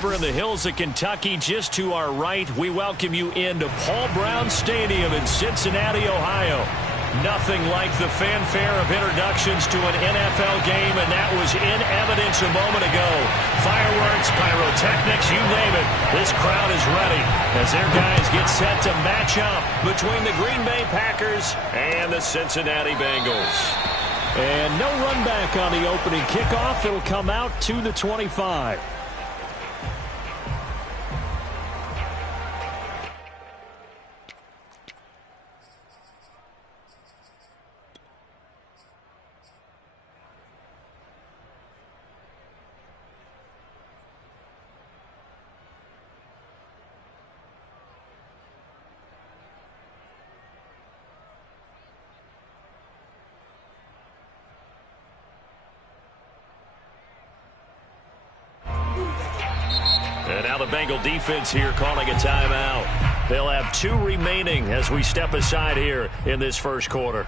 River in the hills of Kentucky. Just to our right, we welcome you into Paul Brown Stadium in Cincinnati, Ohio. Nothing like the fanfare of introductions to an NFL game, and that was in evidence a moment ago. Fireworks, pyrotechnics, you name it. This crowd is ready as their guys get set to match up between the Green Bay Packers and the Cincinnati Bengals. And no run back on the opening kickoff. It'll come out to the 25. And now the Bengal defense here calling a timeout. They'll have 2 remaining as we step aside here in this first quarter.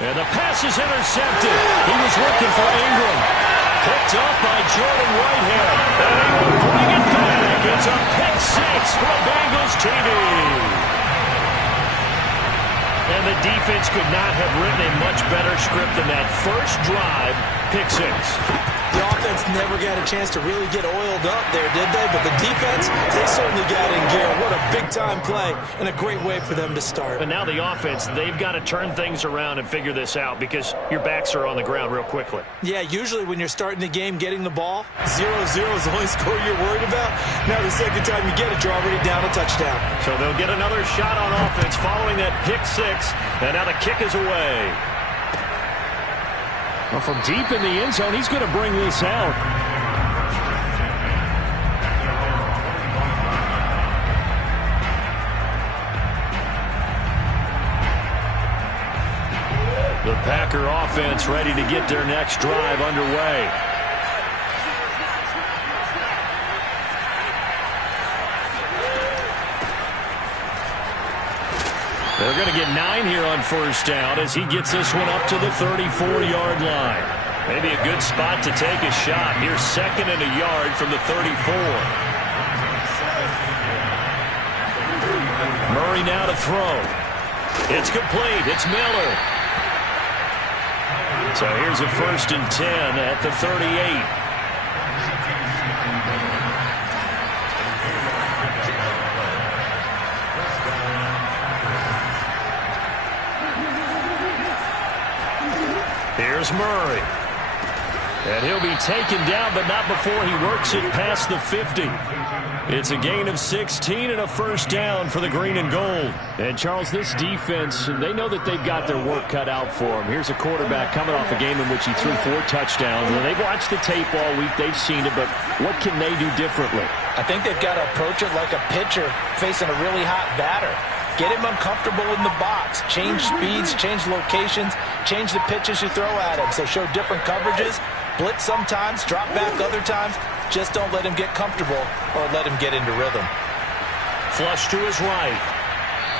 And the pass is intercepted. He was looking for Ingram. Picked up by Jordan Whitehead. And he will bring it back. It's a pick 6 for Bengals TV. And the defense could not have written a much better script than that first drive, pick 6. The offense never got a chance to really get oiled up there, did they? But the defense, they certainly got in gear. What a big-time play and a great way for them to start. And now the offense, they've got to turn things around and figure this out because your backs are on the ground real quickly. Yeah, usually when you're starting the game getting the ball, 0-0 is the only score you're worried about. Now the second time you get it, you're already down a touchdown. So they'll get another shot on offense following that pick 6. And now the kick is away. Well, from deep in the end zone, he's going to bring this out. The Packer offense ready to get their next drive underway. They're going to get 9 here on first down as he gets this one up to the 34-yard line. Maybe a good spot to take a shot. Here's 2nd and a yard from the 34. Murray now to throw. It's complete. It's Miller. So here's a 1st and 10 at the 38. Here's Murray. And he'll be taken down, but not before he works it past the 50. It's a gain of 16 and a first down for the green and gold. And, Charles, this defense, they know that they've got their work cut out for them. Here's a quarterback coming off a game in which he threw 4 touchdowns. And they've watched the tape all week. They've seen it, but what can they do differently? I think they've got to approach it like a pitcher facing a really hot batter. Get him uncomfortable in the box. Change speeds, change locations, change the pitches you throw at him. So show different coverages, blitz sometimes, drop back other times. Just don't let him get comfortable or let him get into rhythm. Flush to his right.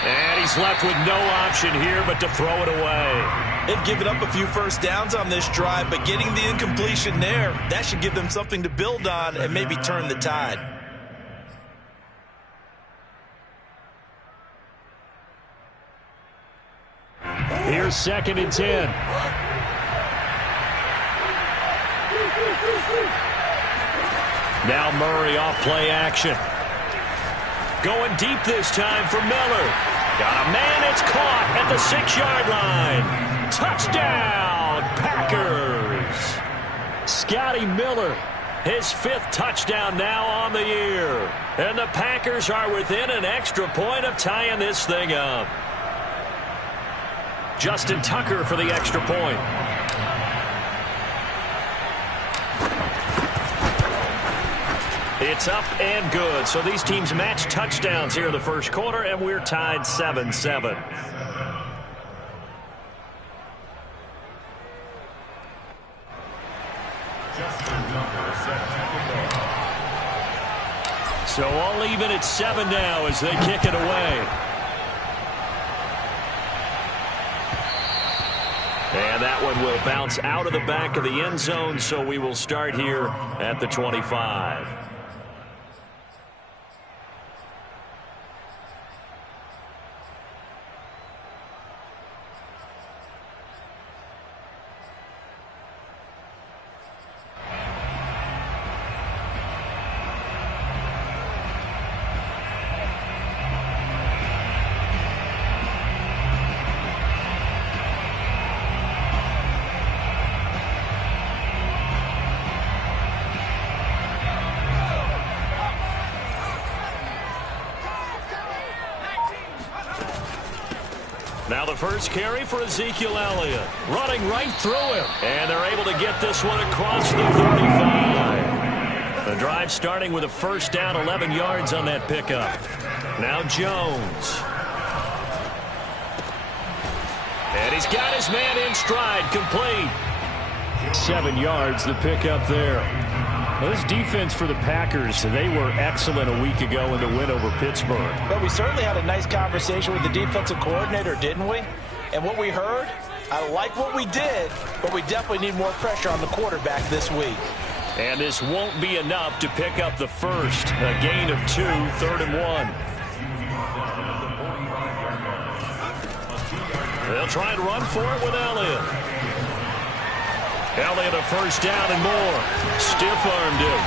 And he's left with no option here but to throw it away. They've given up a few first downs on this drive, but getting the incompletion there, that should give them something to build on and maybe turn the tide. Here's 2nd and 10. Now Murray off play action. Going deep this time for Miller. Got a man, it's caught at the 6-yard line. Touchdown, Packers. Scotty Miller, his 5th touchdown now on the year. And the Packers are within an extra point of tying this thing up. Justin Tucker for the extra point. It's up and good. So these teams match touchdowns here in the first quarter, and we're tied 7-7. So all even at 7 now as they kick it away. And that one will bounce out of the back of the end zone, so we will start here at the 25. Now the first carry for Ezekiel Elliott. Running right through him. And they're able to get this one across the 35. The drive starting with a first down, 11 yards on that pickup. Now Jones. And he's got his man in stride, complete. 7 yards, the pickup there. Well, this defense for the Packers, they were excellent a week ago in the win over Pittsburgh. But we certainly had a nice conversation with the defensive coordinator, didn't we? And what we heard, I like what we did, but we definitely need more pressure on the quarterback this week. And this won't be enough to pick up the first. A gain of 2, 3rd and 1. They'll try and run for it with Elliott. Elliott a first down and more. Stiff-armed him.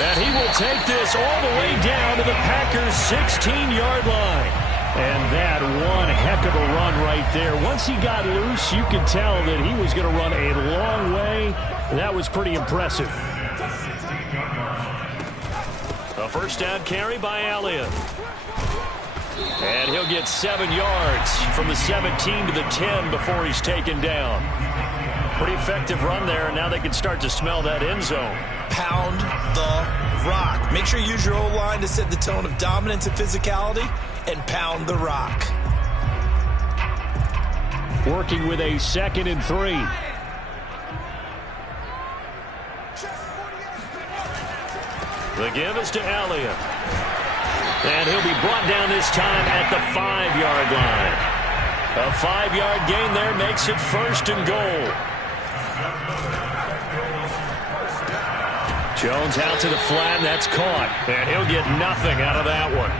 And he will take this all the way down to the Packers' 16-yard line. And that one heck of a run right there. Once he got loose, you could tell that he was going to run a long way. That was pretty impressive. A first down carry by Elliott. And he'll get 7 yards from the 17 to the 10 before he's taken down. Pretty effective run there, and now they can start to smell that end zone. Pound the rock. Make sure you use your O-line to set the tone of dominance and physicality, and pound the rock. Working with a 2nd and 3. The give is to Elliott. And he'll be brought down this time at the 5-yard line. A 5-yard gain there makes it 1st and goal. Jones out to the flat, and that's caught. And he'll get nothing out of that one.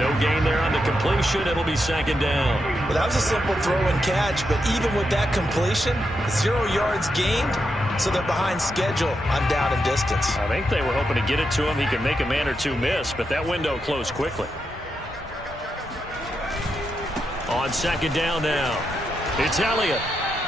No gain there on the completion. It'll be 2nd down. Well, that was a simple throw and catch, but even with that completion, 0 yards gained, so they're behind schedule on down and distance. I think they were hoping to get it to him. He could make a man or two miss, but that window closed quickly. On 2nd down now, it's Elliott.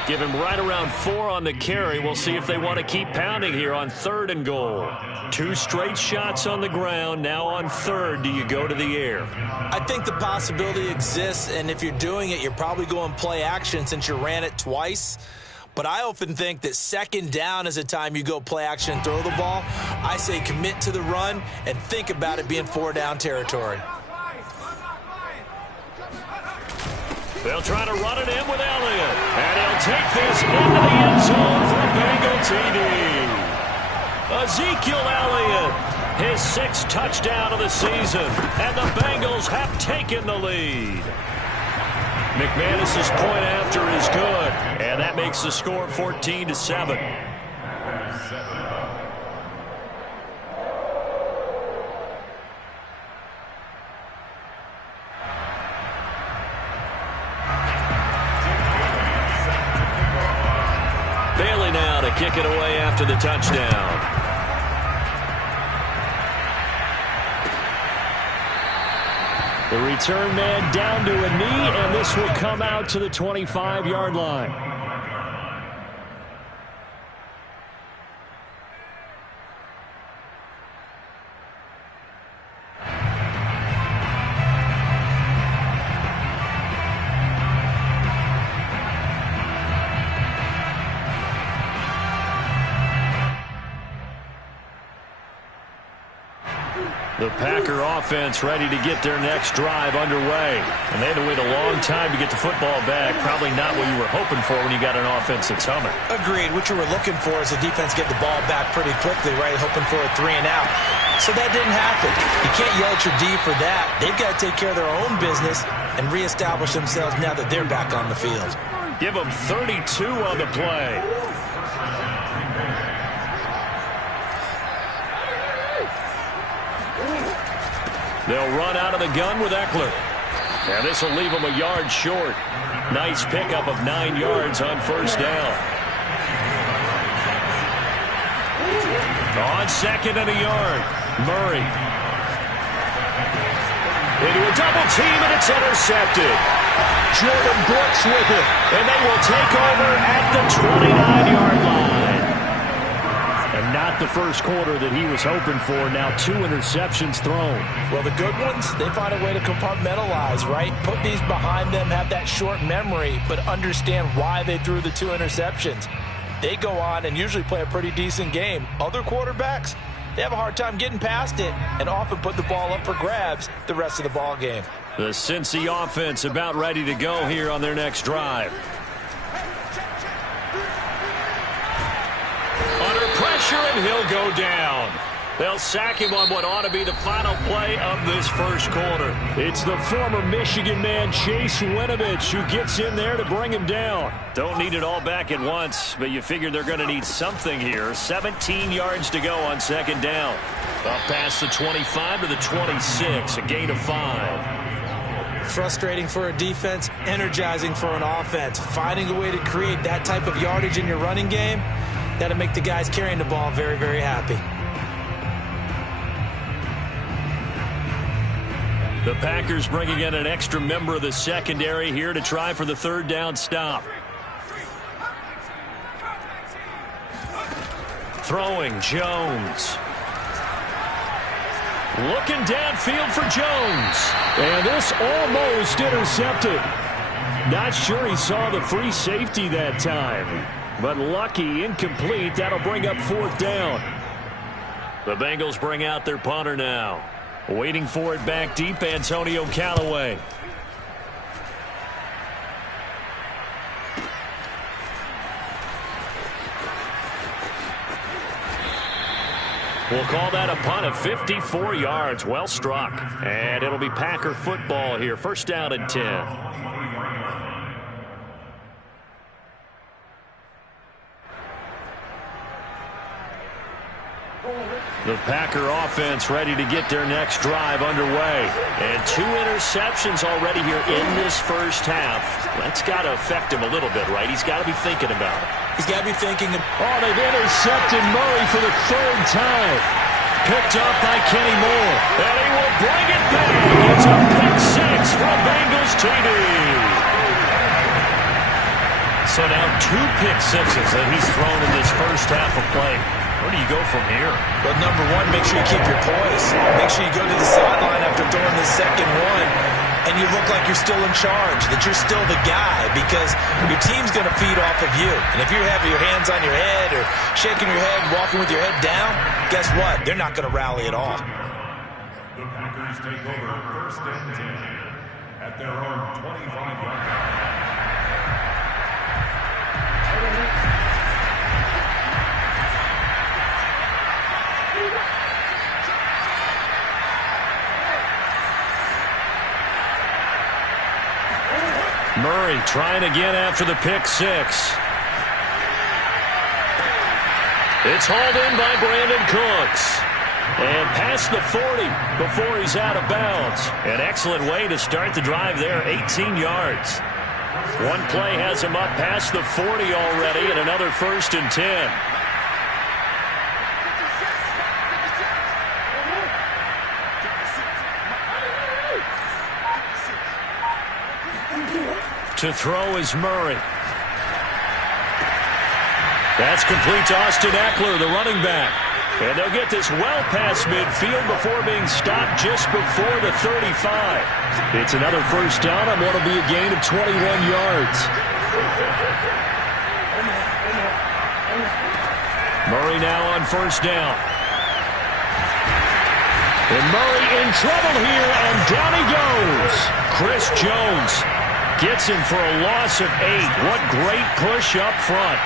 Give him right around 4 on the carry. We'll see if they want to keep pounding here on 3rd and goal. 2 straight shots on the ground. Now on 3rd, do you go to the air? I think the possibility exists, and if you're doing it, you're probably going play action since you ran it twice. But I often think that 2nd down is a time you go play action and throw the ball. I say commit to the run and think about it being 4-down territory. They'll try to run it in with Elliott. And he'll take this into the end zone for a Bengal TD. Ezekiel Elliott, his 6th touchdown of the season. And the Bengals have taken the lead. McManus's point after is good. And that makes the score 14-7. Now to kick it away after the touchdown. The return man down to a knee, and this will come out to the 25-yard line. The Packer offense ready to get their next drive underway. And they had to wait a long time to get the football back. Probably not what you were hoping for when you got an offense that's humming. Agreed. What you were looking for is the defense get the ball back pretty quickly, right? Hoping for a 3 and out. So that didn't happen. You can't yell at your D for that. They've got to take care of their own business and reestablish themselves now that they're back on the field. Give them 32 on the play. They'll run out of the gun with Eckler. And this will leave them a yard short. Nice pickup of 9 yards on first down. On second and a yard, Murray. Into a double team, and it's intercepted. Jordan Brooks with it, and they will take over at the 29-yard line. And not the first quarter that he was hoping for. Now 2 interceptions thrown. Well, the good ones, they find a way to compartmentalize, right? Put these behind them, have that short memory, but understand why they threw the 2 interceptions. They go on and usually play a pretty decent game. Other quarterbacks, they have a hard time getting past it and often put the ball up for grabs the rest of the ball game. The Cincy offense about ready to go here on their next drive. Under pressure, and he'll go down. They'll sack him on what ought to be the final play of this first quarter. It's the former Michigan man, Chase Winovich, who gets in there to bring him down. Don't need it all back at once, but you figure they're going to need something here. 17 yards to go on second down. Up past the 25 to the 26, a gain of 5. Frustrating for a defense, energizing for an offense. Finding a way to create that type of yardage in your running game, that'll make the guys carrying the ball very, very happy. The Packers bringing in an extra member of the secondary here to try for the third down stop. Throwing, Jones. Looking downfield for Jones. And this almost intercepted. Not sure he saw the free safety that time. But lucky, incomplete. That'll bring up fourth down. The Bengals bring out their punter now. Waiting for it back deep, Antonio Callaway. We'll call that a punt of 54 yards. Well struck. And it'll be Packer football here. First down and 10. The Packer offense ready to get their next drive underway. And 2 interceptions already here in this first half. That's got to affect him a little bit, right? He's got to be thinking about it. He's got to be thinking. Oh, they've intercepted Murray for the 3rd time. Picked up by Kenny Moore. And he will bring it back. It's a pick 6 from Bengals TD. So now 2 pick sixes that he's thrown in this first half of play. Where do you go from here? Well, number one, make sure you keep your poise. Make sure you go to the sideline after throwing the second one, and you look like you're still in charge, that you're still the guy, because your team's going to feed off of you. And if you have your hands on your head or shaking your head, walking with your head down, guess what? They're not going to rally at all. The Packers take over first and 10 at their own 25-yard line. Murray trying again after the pick 6. It's hauled in by Brandon Cooks. And past the 40 before he's out of bounds. An excellent way to start the drive there, 18 yards. One play has him up past the 40 already, and another first and 10. To throw is Murray. That's complete to Austin Eckler, the running back. And they'll get this well past midfield before being stopped just before the 35. It's another first down on what will be a gain of 21 yards. Murray now on first down. And Murray in trouble here, and down he goes. Chris Jones gets him for a loss of 8. What great push up front.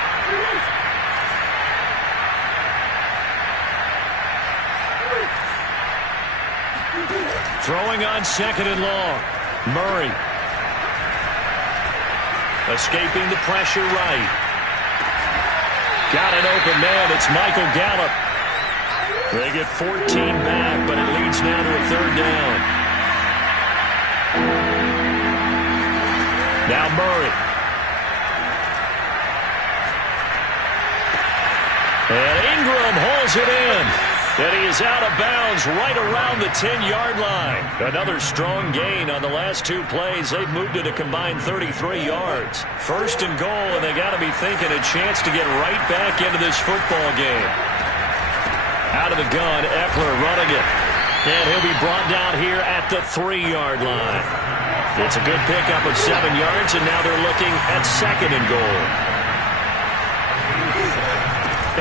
Throwing on 2nd and long. Murray. Escaping the pressure right. Got an open man. It's Michael Gallup. They get 14 back, but it leads now to a 3rd down. Now Murray. And Ingram holds it in. And he is out of bounds right around the 10-yard line. Another strong gain on the last 2 plays. They've moved it a combined 33 yards. 1st and goal, and they got to be thinking a chance to get right back into this football game. Out of the gun, Eckler running it. And he'll be brought down here at the 3-yard line. It's a good pickup of 7 yards, and now they're looking at 2nd and goal.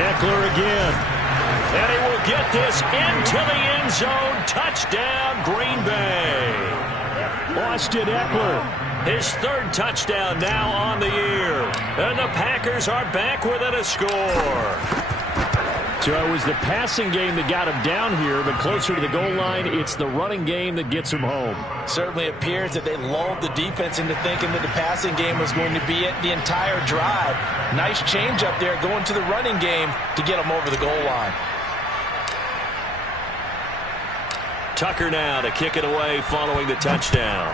Eckler again. And he will get this into the end zone. Touchdown, Green Bay. Austin Eckler, his 3rd touchdown now on the year. And the Packers are back within a score. So it was the passing game that got him down here, but closer to the goal line, it's the running game that gets him home. Certainly appears that they lulled the defense into thinking that the passing game was going to be it the entire drive. Nice change up there going to the running game to get him over the goal line. Tucker now to kick it away following the touchdown.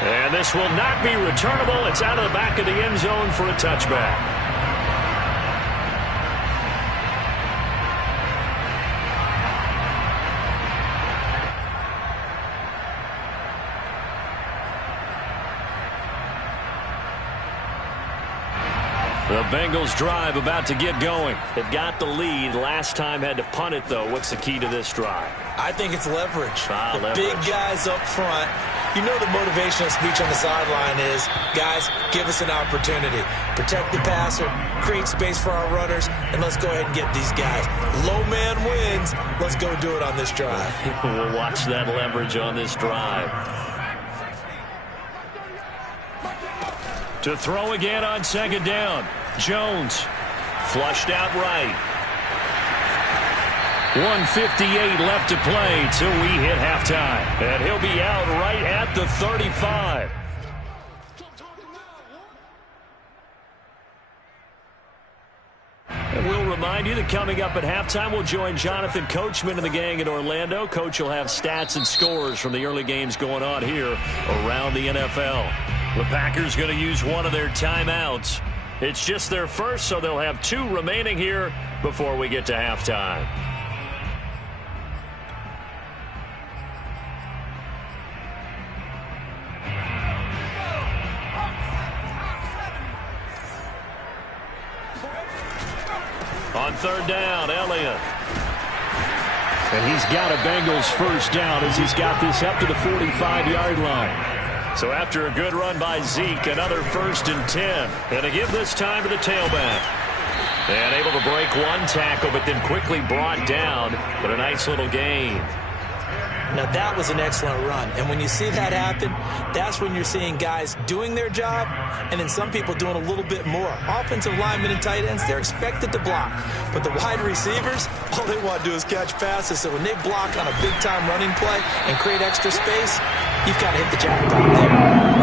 And this will not be returnable. It's out of the back of the end zone for a touchback. The Bengals drive about to get going. They've got the lead. Last time had to punt it, though. What's the key to this drive? I think it's leverage. Leverage. Big guys up front. You know the motivational speech on the sideline is, guys, give us an opportunity. Protect the passer, create space for our runners, and let's go ahead and get these guys. Low man wins. Let's go do it on this drive. We'll watch that leverage on this drive. To throw again on 2nd down. Jones flushed out right. 1:58 left to play till we hit halftime. And he'll be out right at the 35. And we'll remind you that coming up at halftime, we'll join Jonathan Coachman and the gang in Orlando. Coach will have stats and scores from the early games going on here around the NFL. The Packers going to use one of their timeouts. It's just their first, so they'll have 2 remaining here before we get to halftime. On 3rd down, Elliott. And he's got a Bengals 1st down as he's got this up to the 45-yard line. So after a good run by Zeke, another 1st and 10. And to give this time to the tailback. And able to break one tackle, but then quickly brought down. But a nice little gain. Now, that was an excellent run. And when you see that happen, that's when you're seeing guys doing their job and then some people doing a little bit more. Offensive linemen and tight ends, they're expected to block. But the wide receivers, all they want to do is catch passes. So when they block on a big-time running play and create extra space, you've got to hit the jackpot there.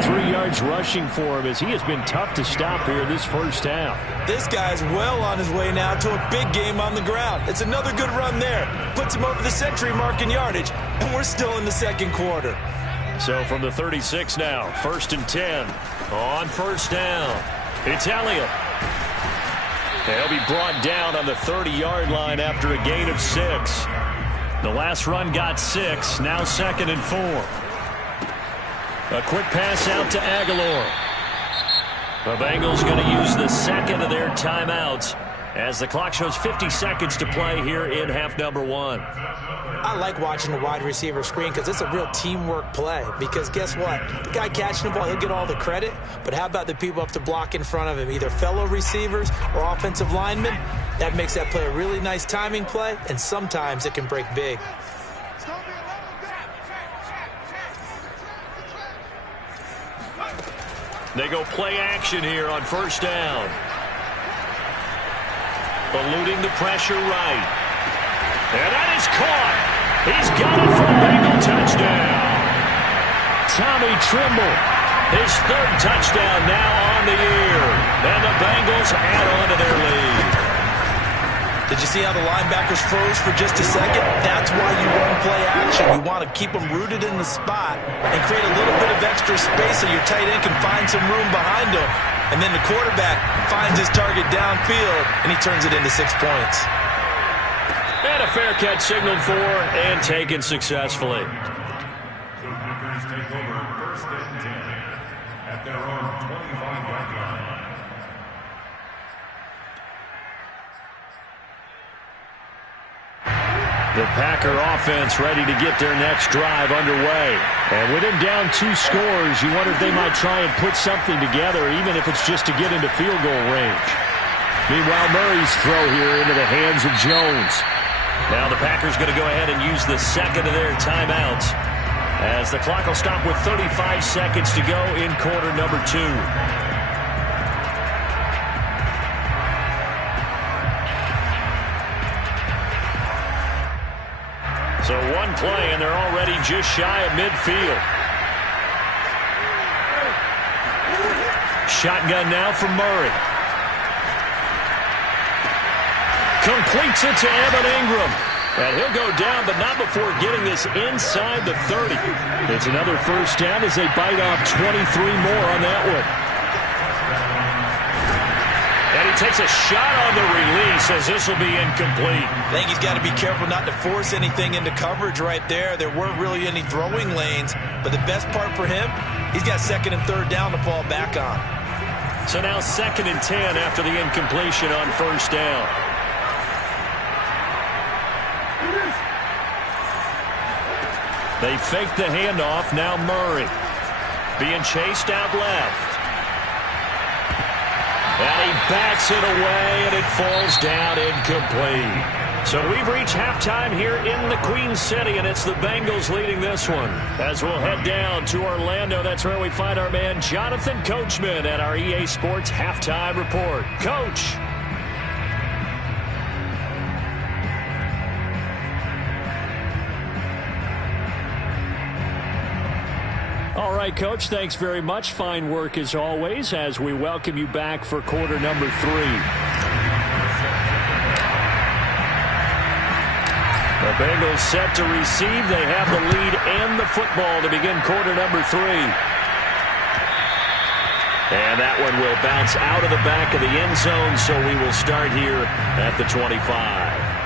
103 yards rushing for him as he has been tough to stop here this first half. This guy's well on his way now to a big game on the ground. It's another good run there. Puts him over the century mark in yardage, and we're still in the 2nd quarter. So from the 36 now, 1st and 10 on 1st down. It's Elliott. They'll be brought down on the 30-yard line after a gain of 6. The last run got 6, now 2nd and 4. A quick pass out to Aguilar. The Bengals going to use the 2nd of their timeouts as the clock shows 50 seconds to play here in half number 1. I like watching the wide receiver screen because it's a real teamwork play. Because guess what? The guy catching the ball, he'll get all the credit. But how about the people up to block in front of him, either fellow receivers or offensive linemen? That makes that play a really nice timing play, and sometimes it can break big. They go play action here on first down. Eluding the pressure right. And that is caught. He's got it for a Bengal touchdown. Tommy Trimble, his third touchdown now on the year. And the Bengals add on to their lead. Did you see how the linebackers froze for just a second? That's why you run play action. You want to keep them rooted in the spot and create a little bit of extra space so your tight end can find some room behind him. And then the quarterback finds his target downfield, and he turns it into 6 points. And a fair catch signaled for and taken successfully. The Packers take over first and 10 at their own 25-yard line. The Packer offense ready to get their next drive underway. And with him down 2 scores, you wonder if they might try and put something together, even if it's just to get into field goal range. Meanwhile, Murray's throw here into the hands of Jones. Now the Packers going to go ahead and use the second of their timeouts, as the clock will stop with 35 seconds to go in quarter number 2. So one play, and they're already just shy of midfield. Shotgun now from Murray. Completes it to Evan Ingram. And he'll go down, but not before getting this inside the 30. It's another first down as they bite off 23 more on that one. And he takes a shot on the release as this will be incomplete. I think he's got to be careful not to force anything into coverage right there. There weren't really any throwing lanes, but the best part for him, he's got second and third down to fall back on. So now second and 10 after the incompletion on first down. They fake the handoff. Now Murray being chased out left. And he backs it away, and it falls down incomplete. So we've reached halftime here in the Queen City, and it's the Bengals leading this one. As we'll head down to Orlando, that's where we find our man Jonathan Coachman at our EA Sports Halftime Report. Coach. All right, Coach, thanks very much. Fine work as always as we welcome you back for quarter number 3. The Bengals set to receive. They have the lead and the football to begin quarter number 3. And that one will bounce out of the back of the end zone, so we will start here at the 25.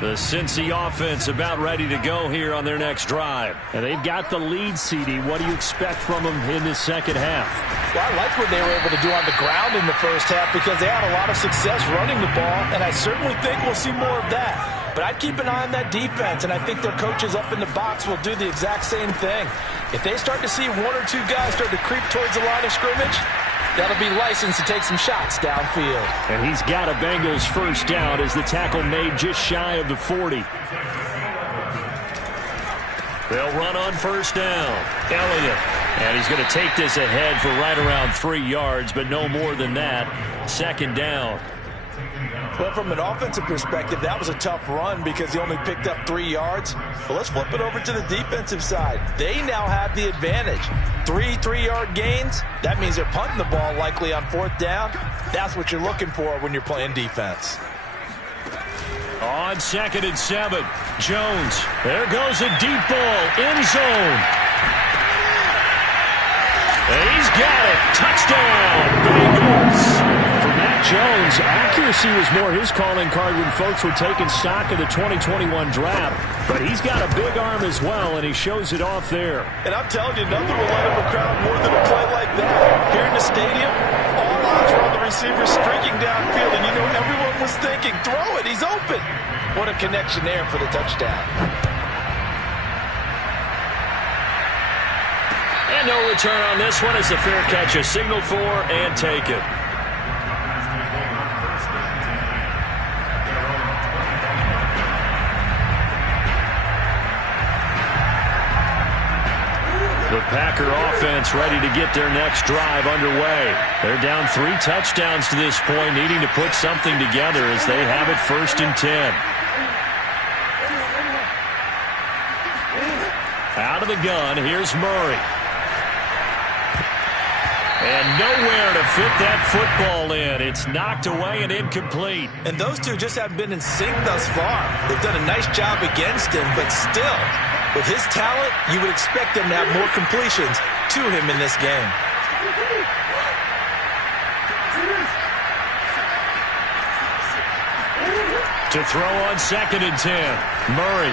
The Cincy offense about ready to go here on their next drive. And they've got the lead, CD. What do you expect from them in this second half? Well, I like what they were able to do on the ground in the first half because they had a lot of success running the ball, and I certainly think we'll see more of that. But I'd keep an eye on that defense, and I think their coaches up in the box will do the exact same thing. If they start to see 1 or 2 guys start to creep towards the line of scrimmage, that'll be licensed to take some shots downfield. And he's got a Bengals first down as the tackle made just shy of the 40. They'll run on first down. Elliott. And he's going to take this ahead for right around 3 yards, but no more than that. Second down. Well, from an offensive perspective, that was a tough run because he only picked up 3 yards. But let's flip it over to the defensive side. They now have the advantage. 3 3-yard gains. That means they're punting the ball likely on 4th down. That's what you're looking for when you're playing defense. On 2nd and 7, Jones. There goes a deep ball. End zone. And he's got it. Touchdown, Bengals. For Mac Jones, accuracy was more his calling card when folks were taking stock of the 2021 draft. But he's got a big arm as well, and he shows it off there. And I'm telling you, nothing will light up a crowd more than a play like that. Here in the stadium, all eyes were on the receiver streaking downfield, and you know everyone was thinking, throw it, he's open. What a connection there for the touchdown. And no return on this one as the fair catch is signaled for and taken. The Packer offense ready to get their next drive underway. They're down 3 touchdowns to this point, needing to put something together as they have it 1st and 10. Out of the gun, here's Murray. And nowhere to fit that football in. It's knocked away and incomplete. And those two just haven't been in sync thus far. They've done a nice job against him, but still, with his talent, you would expect them to have more completions to him in this game. To throw on 2nd and 10. Murray.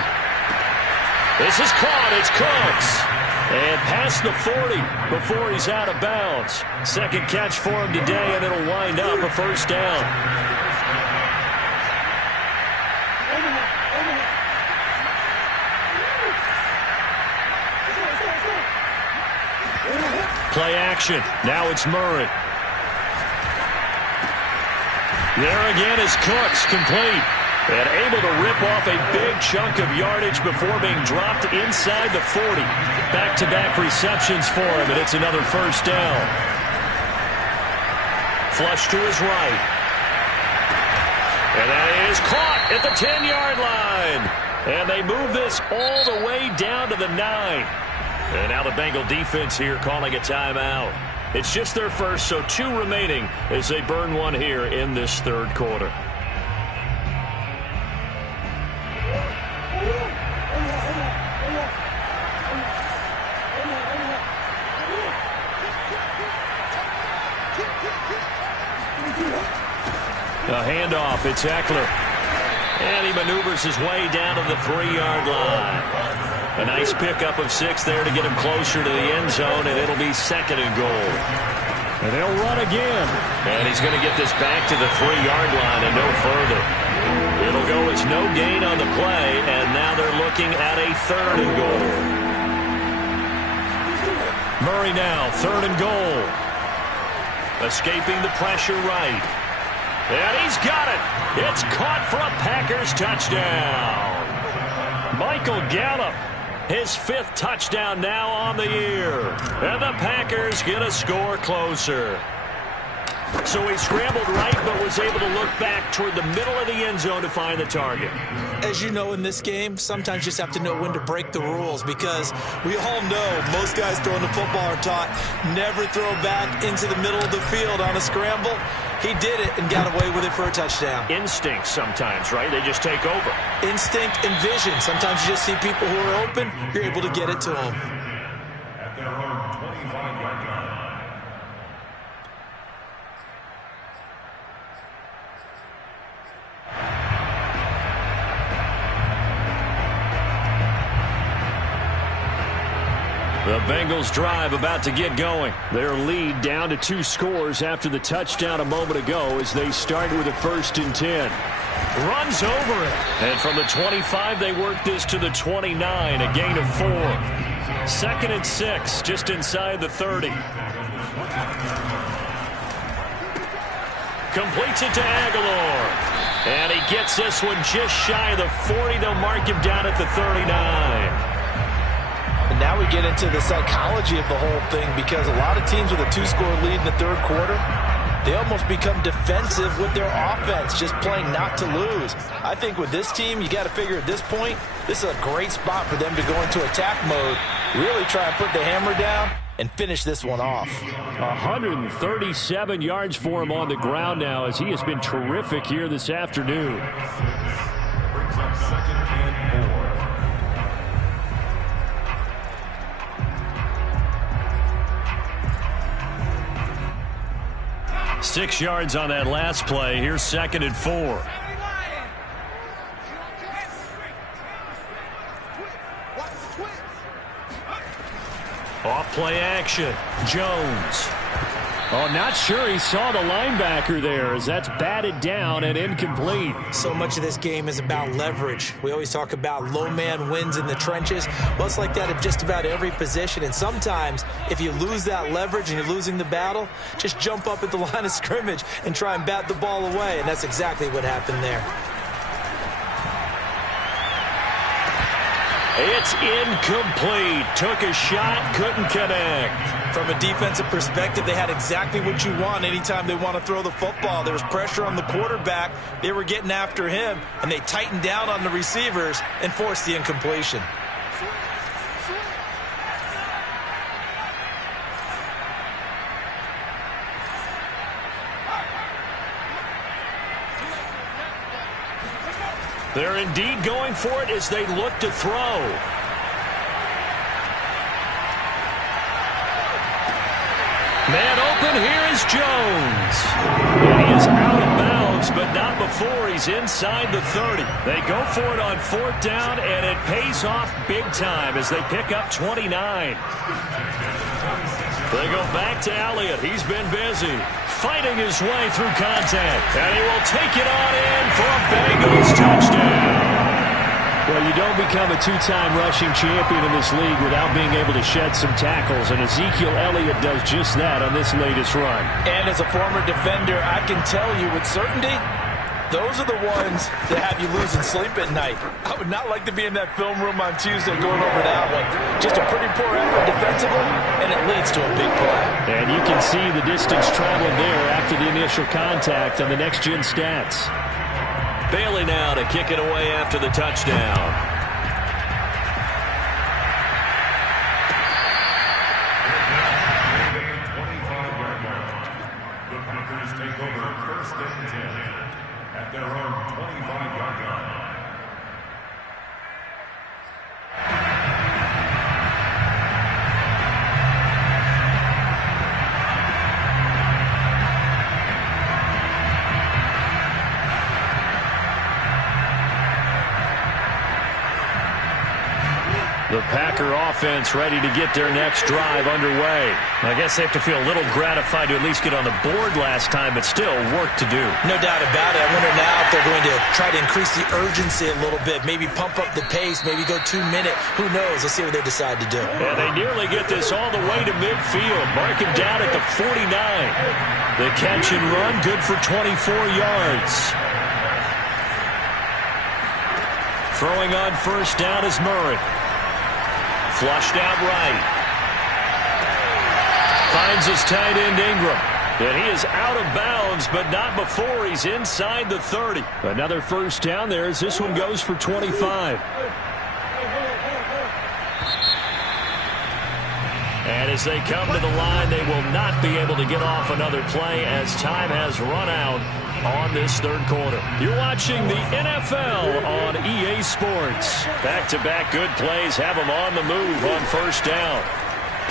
This is caught. It's Cooks. And past the 40 before he's out of bounds. Second catch for him today, and it'll wind up a 1st down. Play action. Now it's Murray. There again is Cooks, complete. And able to rip off a big chunk of yardage before being dropped inside the 40. Back-to-back receptions for him, and it's another 1st down. Flush to his right. And that is caught at the 10-yard line. And they move this all the way down to the 9. And now the Bengal defense here calling a timeout. It's just their first, so 2 remaining as they burn one here in this 3rd quarter. A handoff, it's Eckler. And he maneuvers his way down to the 3-yard line. A nice pickup of 6 there to get him closer to the end zone, and it'll be 2nd and goal. And they'll run again. And he's going to get this back to the 3-yard line and no further. It'll go as no gain on the play, and now they're looking at a 3rd and goal. Murray now, 3rd and goal. Escaping the pressure right. And he's got it. It's caught for a Packers touchdown. Michael Gallup, his 5th touchdown now on the year. And the Packers get a score closer. So he scrambled right, but was able to look back toward the middle of the end zone to find the target. As you know, in this game, sometimes you just have to know when to break the rules, because we all know most guys throwing the football are taught never throw back into the middle of the field on a scramble. He did it and got away with it for a touchdown. Instinct sometimes, right? They just take over. Instinct and vision. Sometimes you just see people who are open, you're able to get it to them. At their own 25-yard line. The Bengals drive about to get going. Their lead down to 2 scores after the touchdown a moment ago as they start with a 1st and 10. Runs over it. And from the 25, they work this to the 29, a gain of 4. 2nd and 6, just inside the 30. Completes it to Aguilar. And he gets this one just shy of the 40. They'll mark him down at the 39. And now we get into the psychology of the whole thing, because a lot of teams with a 2-score lead in the 3rd quarter, they almost become defensive with their offense, just playing not to lose. I think with this team, you got to figure at this point, this is a great spot for them to go into attack mode, really try and put the hammer down and finish this one off. 137 yards for him on the ground now, as he has been terrific here this afternoon. Brings up 2nd and 4. 6 yards on that last play. Here's 2nd and 4. Off play action. Jones. Oh, not sure he saw the linebacker there as that's batted down and incomplete. So much of this game is about leverage. We always talk about low man wins in the trenches. Well, it's like that at just about every position. And sometimes if you lose that leverage and you're losing the battle, just jump up at the line of scrimmage and try and bat the ball away. And that's exactly what happened there. It's incomplete. Took a shot, couldn't connect. From a defensive perspective, they had exactly what you want anytime they want to throw the football. There was pressure on the quarterback. They were getting after him, and they tightened down on the receivers and forced the incompletion. They're indeed going for it as they look to throw. Man open, here is Jones. And he is out of bounds, but not before he's inside the 30. They go for it on 4th down, and it pays off big time as they pick up 29. They go back to Elliott. He's been busy, fighting his way through contact. And he will take it on in for a Bengals touchdown. Well, you don't become a two-time rushing champion in this league without being able to shed some tackles, and Ezekiel Elliott does just that on this latest run. And as a former defender, I can tell you with certainty, those are the ones that have you losing sleep at night. I would not like to be in that film room on Tuesday going over that one. Just a pretty poor effort defensively, and it leads to a big play. And you can see the distance traveled there after the initial contact on the next-gen stats. Bailey now to kick it away after the touchdown. The Packers take over 1st and 10 at their own 25-yard line. The Packer offense ready to get their next drive underway. I guess they have to feel a little gratified to at least get on the board last time, but still work to do. No doubt about it. I wonder now if they're going to try to increase the urgency a little bit, maybe pump up the pace, maybe go 2-minute. Who knows? Let's see what they decide to do. And they nearly get this all the way to midfield. Mark him down at the 49. The catch and run, good for 24 yards. Throwing on 1st down is Murray. Flushed out right. Finds his tight end Ingram. And he is out of bounds, but not before he's inside the 30. Another 1st down there as this one goes for 25. And as they come to the line, they will not be able to get off another play as time has run out on this 3rd quarter. You're watching the NFL on EA Sports. Back-to-back good plays have them on the move on 1st down.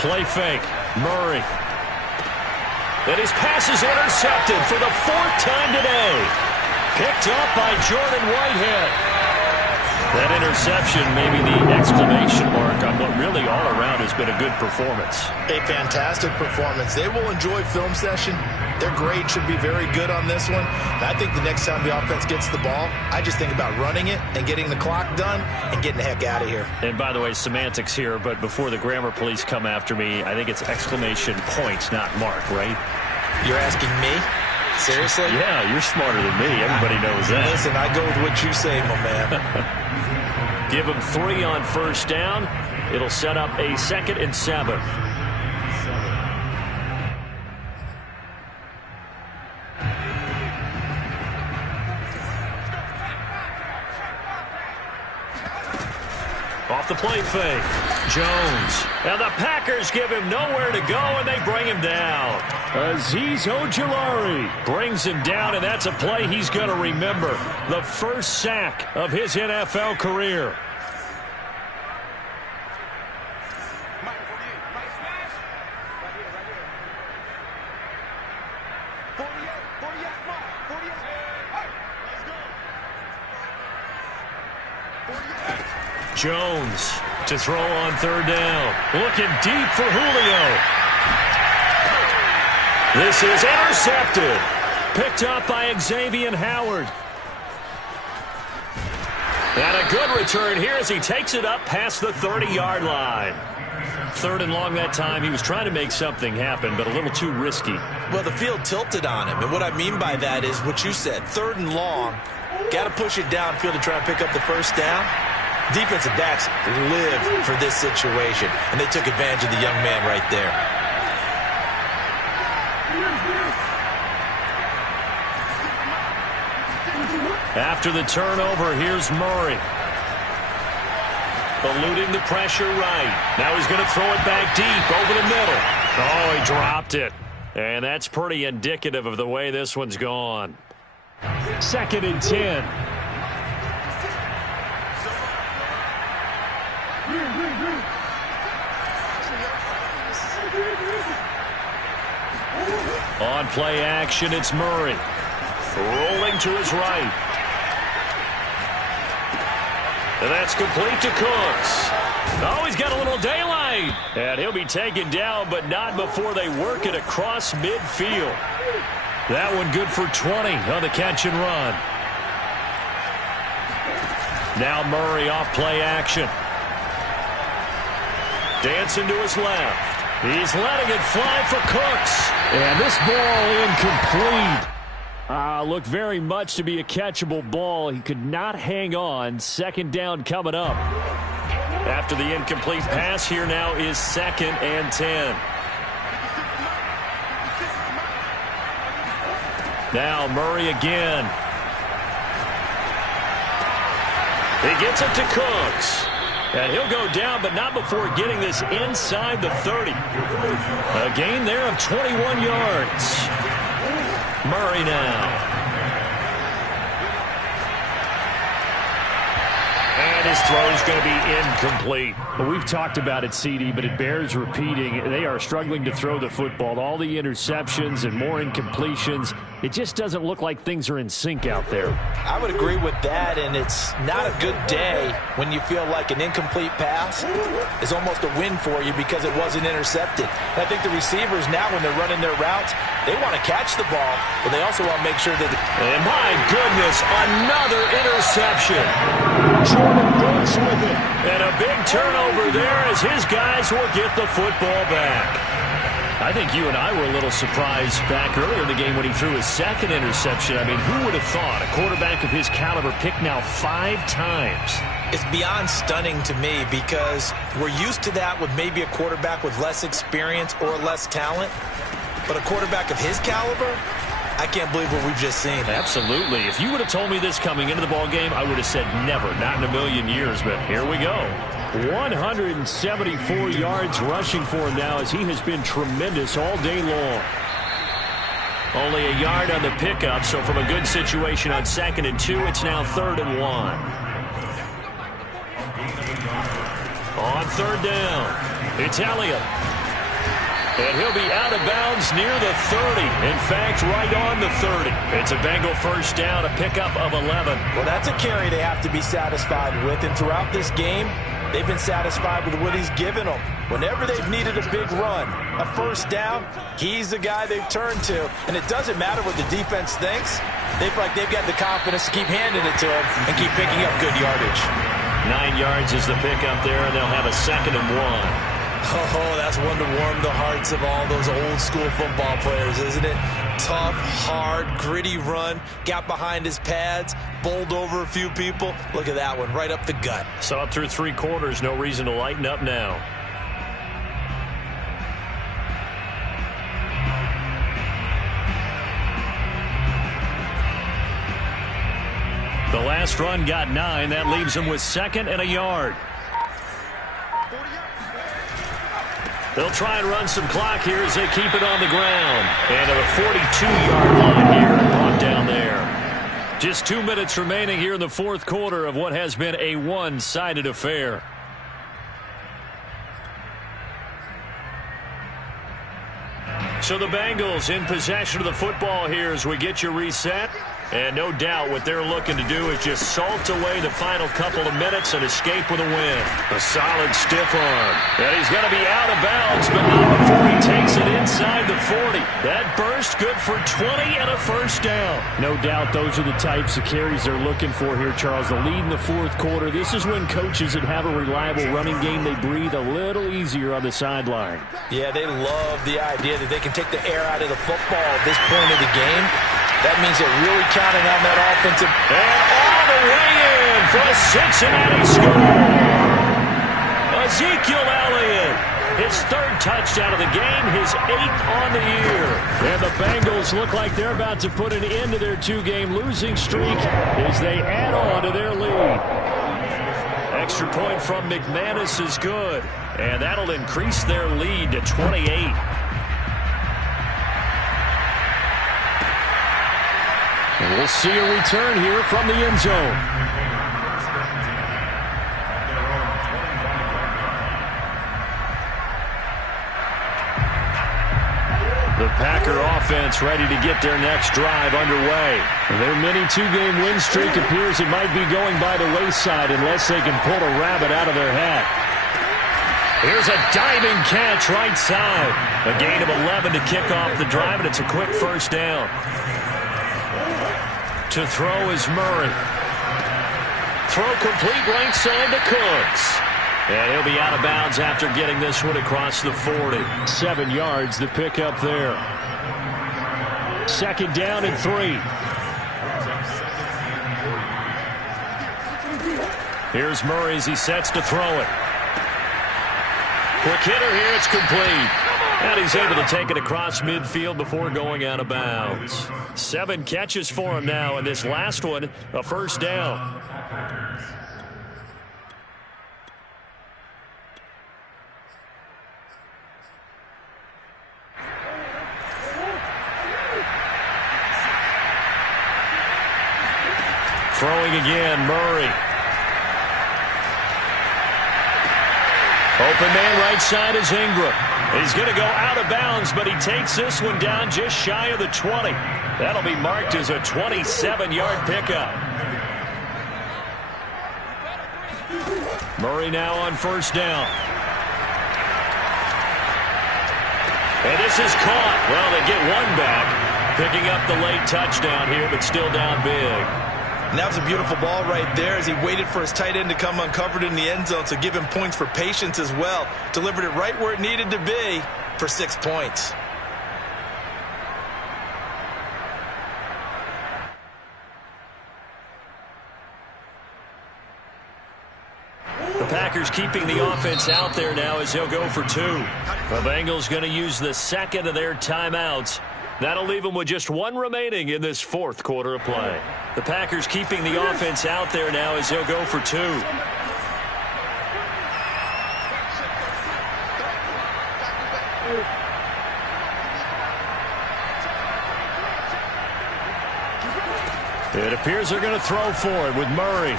Play fake. Murray. And his pass is intercepted for the 4th time today. Picked up by Jordan Whitehead. That interception may be the exclamation mark on what really all around has been a good performance. A fantastic performance. They will enjoy film session. Their grade should be very good on this one. And I think the next time the offense gets the ball, I just think about running it and getting the clock done and getting the heck out of here. And by the way, semantics here, but before the grammar police come after me, I think it's exclamation point, not mark, right? You're asking me? Seriously? Yeah, you're smarter than me. Everybody knows that. Listen, I go with what you say, my man. Give him 3 on 1st down. It'll set up a 2nd and 7. Off the play fake. Jones. And the Packers give him nowhere to go, and they bring him down. Azeez Ojulari brings him down, and that's a play he's going to remember. The 1st sack of his NFL career. Jones to throw on 3rd down. Looking deep for Julio. This is intercepted. Picked up by Xavier Howard. And a good return here as he takes it up past the 30-yard line. 3rd and long that time. He was trying to make something happen, but a little too risky. Well, the field tilted on him. And what I mean by that is what you said. 3rd and long. Got to push it downfield to try and pick up the first down. Defensive backs live for this situation. And they took advantage of the young man right there. After the turnover, here's Murray. Eluding the pressure right. Now he's going to throw it back deep over the middle. Oh, he dropped it. And that's pretty indicative of the way this one's gone. 2nd and 10. On play action, it's Murray. Rolling to his right. And that's complete to Cooks. Oh, he's got a little daylight. And he'll be taken down, but not before they work it across midfield. That one good for 20 on the catch and run. Now Murray off play action. Dancing to his left. He's letting it fly for Cooks. And this ball incomplete. Looked very much to be a catchable ball. He could not hang on. 2nd down coming up. After the incomplete pass, here now is 2nd and 10. Now Murray again. He gets it to Cooks. And he'll go down, but not before getting this inside the 30. A gain there of 21 yards. Murray now. And his throw is going to be incomplete. Well, we've talked about it, CD, but it bears repeating. They are struggling to throw the football. All the interceptions and more incompletions. It just doesn't look like things are in sync out there. I would agree with that, and it's not a good day when you feel like an incomplete pass is almost a win for you because it wasn't intercepted. And I think the receivers now, when they're running their routes, they want to catch the ball, but they also want to make sure that... And my goodness, another interception. Jordan Brooks with it. And a big turnover there as his guys will get the football back. I think you and I were a little surprised back earlier in the game when he threw his 2nd interception. I mean, who would have thought a quarterback of his caliber picked now 5 times? It's beyond stunning to me because we're used to that with maybe a quarterback with less experience or less talent. But a quarterback of his caliber, I can't believe what we've just seen. Absolutely. If you would have told me this coming into the ball game, I would have said never, not in a million years. But here we go. 174 yards rushing for him now as he has been tremendous all day long. Only a yard on the pickup, so from a good situation on 2nd and 2, it's now 3rd and 1. On 3rd down, it's Elliott. And he'll be out of bounds near the 30. In fact, right on the 30. It's a Bengal first down, a pickup of 11. Well, that's a carry they have to be satisfied with. And throughout this game, they've been satisfied with what he's given them. Whenever they've needed a big run, a first down, he's the guy they've turned to. And it doesn't matter what the defense thinks. They feel like they've got the confidence to keep handing it to him and keep picking up good yardage. 9 yards is the pickup there, and they'll have a 2nd and 1. Oh, that's one to warm the hearts of all those old school football players, isn't it? Tough, hard, gritty run, got behind his pads, bowled over a few people. Look at that one, right up the gut. So up through 3 quarters, no reason to lighten up now. The last run got 9. That leaves him with 2nd and a yard. They'll try and run some clock here as they keep it on the ground. And at a 42-yard line here, brought down there. Just 2 minutes remaining here in the 4th quarter of what has been a one-sided affair. So the Bengals in possession of the football here as we get you reset. And no doubt what they're looking to do is just salt away the final couple of minutes and escape with a win. A solid stiff arm. And he's going to be out of bounds, but not before he takes it inside the 40. That burst good for 20 and a first down. No doubt those are the types of carries they're looking for here, Charles. The lead in the fourth quarter. This is when coaches that have a reliable running game, they breathe a little easier on the sideline. Yeah, they love the idea that they can take the air out of the football at this point of the game. That means they're really counting on that offensive. And all the way in for a Cincinnati score. Ezekiel Elliott, his third touchdown of the game, his 8th on the year. And the Bengals look like they're about to put an end to their 2-game losing streak as they add on to their lead. Extra point from McManus is good, and that'll increase their lead to 28. And we'll see a return here from the end zone. The Packer offense ready to get their next drive underway. Their mini 2-game win streak appears it might be going by the wayside unless they can pull a rabbit out of their hat. Here's a diving catch right side. A gain of 11 to kick off the drive, and it's a quick first down. To throw is Murray. Throw complete right side to Cooks. And he'll be out of bounds after getting this one across the 40. 7 yards, the pickup there. 2nd down and 3. Here's Murray as he sets to throw it. Quick hitter here, it's complete. And he's able to take it across midfield before going out of bounds. 7 catches for him now, and this last one, a first down. Throwing again, Murray. Open man right side is Ingram. He's going to go out of bounds, but he takes this one down just shy of the 20. That'll be marked as a 27-yard pickup. Murray now on first down. And this is caught. Well, they get one back, picking up the late touchdown here, but still down big. And that was a beautiful ball right there as he waited for his tight end to come uncovered in the end zone, so give him points for patience as well. Delivered it right where it needed to be for 6 points. The Packers keeping the offense out there now as they'll go for 2. The Bengals going to use the second of their timeouts. That'll leave them with just 1 remaining in this fourth quarter of play. The Packers keeping the offense out there now as they'll go for 2. It appears they're going to throw for it with Murray.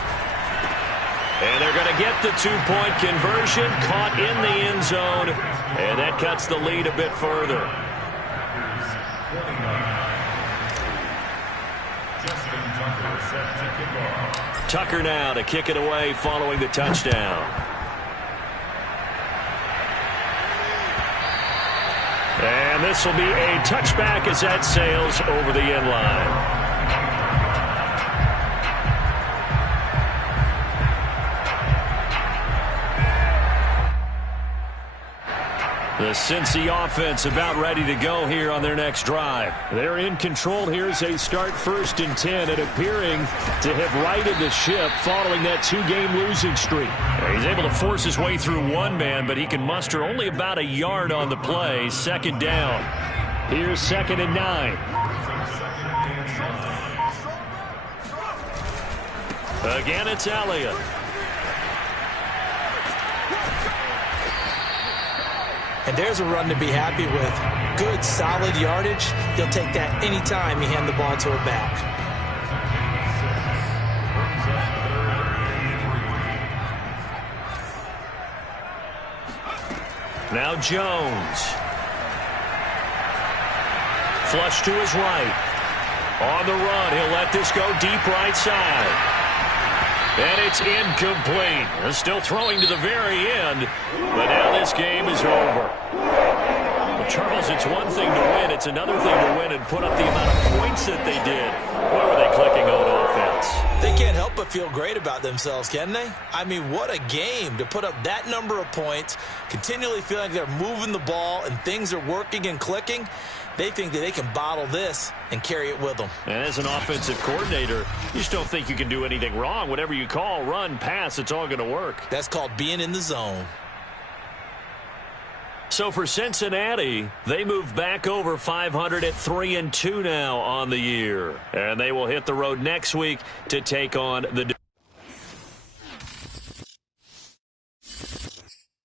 And they're going to get the 2-point conversion, caught in the end zone, and that cuts the lead a bit further. Tucker now to kick it away following the touchdown. And this will be a touchback as that sails over the end line. The Cincy offense about ready to go here on their next drive. They're in control here as they start 1st and 10 and appearing to have righted the ship following that 2-game losing streak. He's able to force his way through one man, but he can muster only about a yard on the play. 2nd down. Here's 2nd and 9. Again, it's Elliott. And there's a run to be happy with. Good, solid yardage. He'll take that anytime you hand the ball to a back. Now Jones. Flush to his right. On the run, he'll let this go deep right side. And it's incomplete. They're still throwing to the very end, but now this game is over. Well, Charles, it's one thing to win. It's another thing to win and put up the amount of points that they did. Where were they clicking on offense? They can't help but feel great about themselves, can they? I mean, what a game to put up that number of points, continually feeling like they're moving the ball and things are working and clicking. They think that they can bottle this and carry it with them. And as an offensive coordinator, you just don't think you can do anything wrong. Whatever you call, run, pass, it's all going to work. That's called being in the zone. So for Cincinnati, they move back over 500 at 3-2 now on the year. And they will hit the road next week to take on the